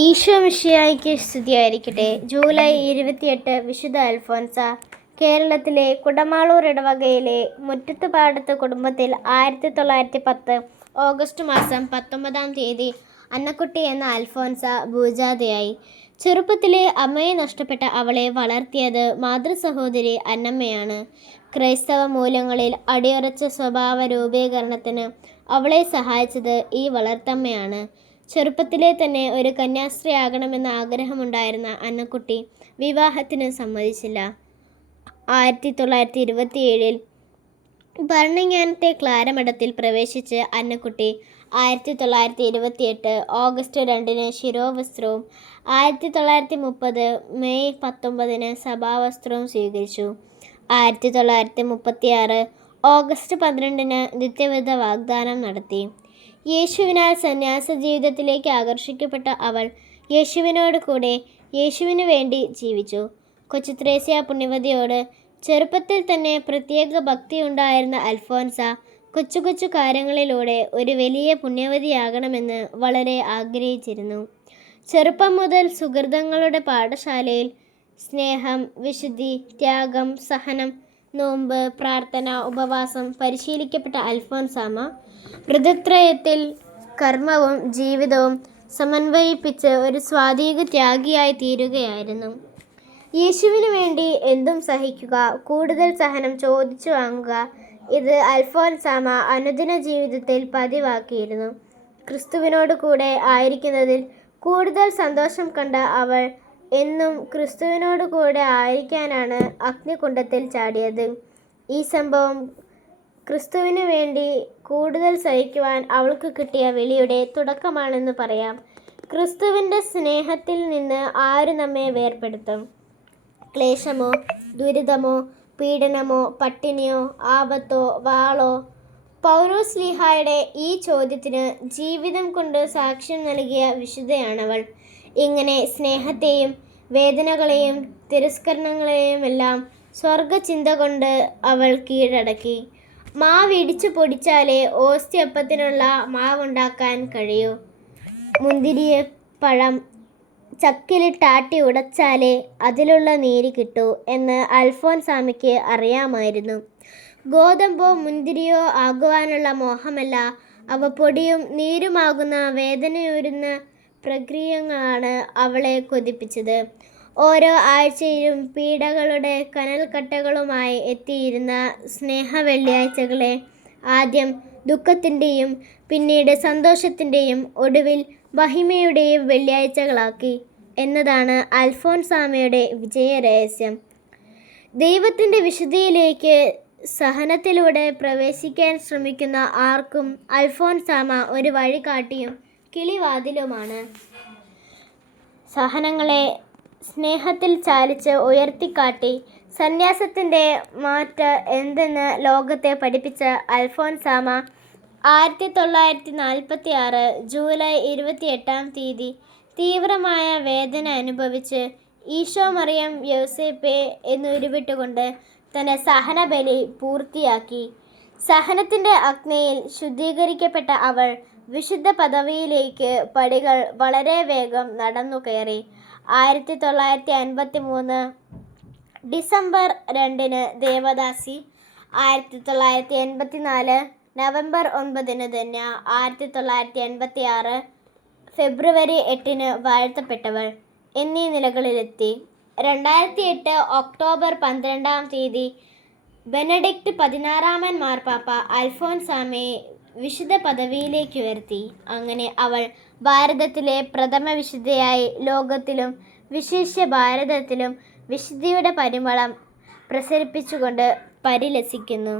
ഈശോ മിശിഹായ്ക്ക് സ്തുതിയായിരിക്കട്ടെ. ജൂലൈ 28 വിശുദ്ധ അൽഫോൻസ. കേരളത്തിലെ കുടമാളൂർ ഇടവകയിലെ മുറ്റത്തുപാടത്ത് കുടുംബത്തിൽ 1910 ഓഗസ്റ്റ് മാസം 19 അന്നക്കുട്ടി എന്ന അൽഫോൻസ ഭൂജാതയായി. ചെറുപ്പത്തിലെ അമ്മയെ നഷ്ടപ്പെട്ട അവളെ വളർത്തിയത് മാതൃസഹോദരി അന്നമ്മയാണ്. ക്രൈസ്തവ മൂല്യങ്ങളിൽ അടിയുറച്ച സ്വഭാവ രൂപീകരണത്തിന് അവളെ സഹായിച്ചത് ഈ വളർത്തമ്മയാണ്. ചെറുപ്പത്തിലെ തന്നെ ഒരു കന്യാസ്ത്രീയാകണമെന്ന ആഗ്രഹമുണ്ടായിരുന്ന അന്നക്കുട്ടി വിവാഹത്തിന് സമ്മതിച്ചില്ല. 1927 ഭരണങ്ങാനത്തെ ക്ലാരമഠത്തിൽ പ്രവേശിച്ച് അന്നക്കുട്ടി 1928 ഓഗസ്റ്റ് 2 ശിരോവസ്ത്രവും 1930 മെയ് 19 സഭാവസ്ത്രവും സ്വീകരിച്ചു. 1936 ഓഗസ്റ്റ് 12 നിത്യവിധ വാഗ്ദാനം നടത്തി. യേശുവിനാൽ സന്യാസ ജീവിതത്തിലേക്ക് ആകർഷിക്കപ്പെട്ട അവൾ യേശുവിനോട് കൂടെ യേശുവിനു വേണ്ടി ജീവിച്ചു. കൊച്ചുത്രേസ്യ പുണ്യവതിയോട് ചെറുപ്പത്തിൽ തന്നെ പ്രത്യേക ഭക്തിയുണ്ടായിരുന്ന അൽഫോൻസ കൊച്ചു കൊച്ചു കാര്യങ്ങളിലൂടെ ഒരു വലിയ പുണ്യവതിയാകണമെന്ന് വളരെ ആഗ്രഹിച്ചിരുന്നു. ചെറുപ്പം മുതൽ സുഹൃതങ്ങളുടെ പാഠശാലയിൽ സ്നേഹം, വിശുദ്ധി, ത്യാഗം, സഹനം, നോമ്പ്, പ്രാർത്ഥന, ഉപവാസം പരിശീലിക്കപ്പെട്ട അൽഫോൻസാമ്മ വ്രതത്രയത്തിൽ കർമ്മവും ജീവിതവും സമന്വയിപ്പിച്ച് ഒരു സ്വാത്വിക ത്യാഗിയായി തീരുകയായിരുന്നു. യേശുവിനു വേണ്ടി എന്തും സഹിക്കുക, കൂടുതൽ സഹനം ചോദിച്ചു വാങ്ങുക, ഇത് അൽഫോൻസാമ്മ അനുദിന ജീവിതത്തിൽ പതിവാക്കിയിരുന്നു. ക്രിസ്തുവിനോട് കൂടെ ആയിരിക്കുന്നതിൽ കൂടുതൽ സന്തോഷം കണ്ട അവൾ എന്നും ക്രിസ്തുവിനോട് കൂടെ ആയിരിക്കാനാണ് അഗ്നികുണ്ഡത്തിൽ ചാടിയത്. ഈ സംഭവം ക്രിസ്തുവിനു വേണ്ടി കൂടുതൽ സഹിക്കുവാൻ അവൾക്ക് കിട്ടിയ വിളിയുടെ തുടക്കമാണെന്ന് പറയാം. ക്രിസ്തുവിൻ്റെ സ്നേഹത്തിൽ നിന്ന് ആര് നമ്മെ വേർപെടുത്തും? ക്ലേശമോ, ദുരിതമോ, പീഡനമോ, പട്ടിണിയോ, ആപത്തോ, വാളോ? പൗലോസ്ലീഹായുടെ ഈ ചോദ്യത്തിന് ജീവിതം കൊണ്ട് സാക്ഷ്യം നൽകിയ വിശുദ്ധയാണവൾ. ഇങ്ങനെ സ്നേഹത്തെയും വേദനകളെയും തിരസ്കരണങ്ങളെയുമെല്ലാം സ്വർഗചിന്ത കൊണ്ട് അവൾ കീഴടക്കി. മാവ് ഇടിച്ചു പൊടിച്ചാലേ ഓസ്തിയപ്പത്തിനുള്ള മാവുണ്ടാക്കാൻ കഴിയൂ. മുന്തിരിപ്പഴം ചക്കിലിട്ടാട്ടി ഉടച്ചാലേ അതിലുള്ള നീര് കിട്ടൂ എന്ന് അൽഫോൻസാമ്മയ്ക്ക് അറിയാമായിരുന്നു. ഗോതമ്പോ മുന്തിരിയോ ആകുവാനുള്ള മോഹമല്ല, അവ പൊടിയും നീരുമാകുന്ന വേദനയൂരുന്ന പ്രക്രിയകളാണ് അവളെ കൊതിപ്പിച്ചത്. ഓരോ ആഴ്ചയിലും പീഡകളുടെ കനൽക്കട്ടകളുമായി എത്തിയിരുന്ന സ്നേഹവെള്ളിയാഴ്ചകളെ ആദ്യം ദുഃഖത്തിൻ്റെയും പിന്നീട് സന്തോഷത്തിൻ്റെയും ഒടുവിൽ മഹിമയുടെയും വെള്ളിയാഴ്ചകളാക്കി എന്നതാണ് അൽഫോൻസാമ്മയുടെ വിജയരഹസ്യം. ദൈവത്തിൻ്റെ വിശുദ്ധിയിലേക്ക് സഹനത്തിലൂടെ പ്രവേശിക്കാൻ ശ്രമിക്കുന്ന ആർക്കും അൽഫോൻസാമ്മ ഒരു വഴികാട്ടിയും കിളിവാതിലുമാണ്. സഹനങ്ങളെ സ്നേഹത്തിൽ ചാലിച്ച് ഉയർത്തിക്കാട്ടി സന്യാസത്തിൻ്റെ മാറ്റ് എന്തെന്ന് ലോകത്തെ പഠിപ്പിച്ച അൽഫോൻസാമ്മ 1946 ജൂലൈ 28 തീവ്രമായ വേദന അനുഭവിച്ച് ഈശോ മറിയം യൗസേപ്പേ എന്നുരുവിട്ടുകൊണ്ട് തൻ്റെ സഹനബലി പൂർത്തിയാക്കി. സഹനത്തിൻ്റെ അഗ്നിയിൽ ശുദ്ധീകരിക്കപ്പെട്ട അവൾ വിശുദ്ധ പദവിയിലേക്ക് പടികൾ വളരെ വേഗം നടന്നു കയറി. 1953 ഡിസംബർ 2 ദേവദാസി, 1984 നവംബർ 9 ധന്യ, 1986 ഫെബ്രുവരി 8 വാഴ്ത്തപ്പെട്ടവൾ എന്നീ നിലകളിലെത്തി. 2008 ഒക്ടോബർ 12 ബെനഡിക്ട് 16 മാർപ്പാപ്പ അൽഫോൻസാമ്മയെ വിശുദ്ധ പദവിയിലേക്ക് ഉയർത്തി. അങ്ങനെ അവൾ ഭാരതത്തിലെ പ്രഥമ വിശുദ്ധയായി. ലോകത്തിലും വിശേഷ്യ ഭാരതത്തിലും വിശുദ്ധിയുടെ പരിമളം പ്രസരിപ്പിച്ചുകൊണ്ട് പരിലസിക്കുന്നു.